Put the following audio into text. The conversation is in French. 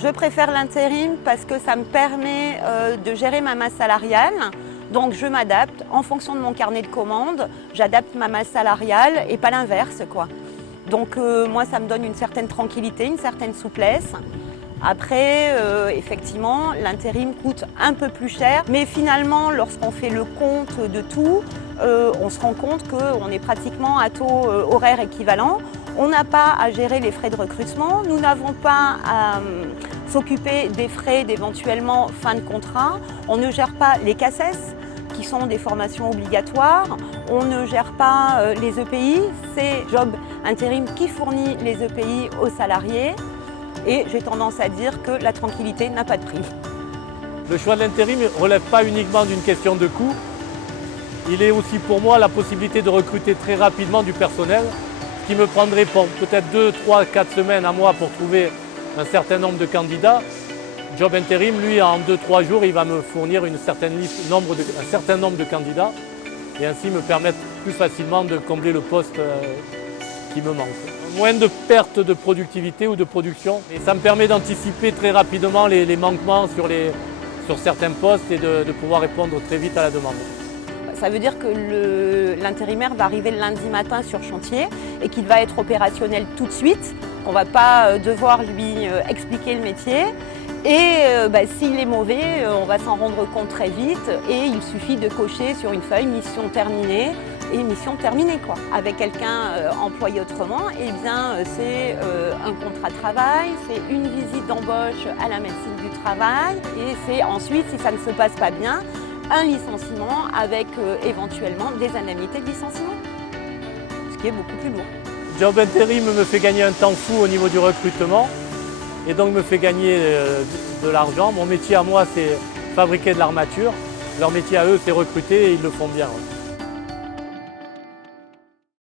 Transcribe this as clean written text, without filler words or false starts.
Je préfère l'intérim parce que ça me permet de gérer ma masse salariale. Donc je m'adapte en fonction de mon carnet de commandes, j'adapte ma masse salariale et pas l'inverse, quoi. Donc moi ça me donne une certaine tranquillité, une certaine souplesse. Après, effectivement, l'intérim coûte un peu plus cher, mais finalement, lorsqu'on fait le compte de tout, on se rend compte qu'on est pratiquement à taux horaire équivalent. On n'a pas à gérer les frais de recrutement, nous n'avons pas à s'occuper des frais d'éventuellement fin de contrat, on ne gère pas les CACES, qui sont des formations obligatoires, on ne gère pas les EPI, c'est Job Intérim qui fournit les EPI aux salariés. Et j'ai tendance à dire que la tranquillité n'a pas de prix. Le choix de l'intérim ne relève pas uniquement d'une question de coût. Il est aussi pour moi la possibilité de recruter très rapidement du personnel, ce qui me prendrait peut-être 2, 3, 4 semaines à moi pour trouver un certain nombre de candidats. Job Intérim, lui, en 2-3 jours, il va me fournir un certain nombre de candidats et ainsi me permettre plus facilement de combler le poste qui me manque. Moins de perte de productivité ou de production. Et ça me permet d'anticiper très rapidement les manquements sur certains postes et de pouvoir répondre très vite à la demande. Ça veut dire que l'intérimaire va arriver le lundi matin sur chantier et qu'il va être opérationnel tout de suite, qu'on ne va pas devoir lui expliquer le métier. Et s'il est mauvais, on va s'en rendre compte très vite et il suffit de cocher sur une feuille mission terminée et mission terminée, quoi. Avec quelqu'un employé autrement, eh bien c'est un contrat de travail, c'est une visite d'embauche à la médecine du travail et c'est ensuite, si ça ne se passe pas bien, un licenciement avec éventuellement des indemnités de licenciement, ce qui est beaucoup plus lourd. Job Intérim me fait gagner un temps fou au niveau du recrutement et donc me fait gagner de l'argent. Mon métier à moi, c'est fabriquer de l'armature. Leur métier à eux, c'est recruter et ils le font bien. Ouais.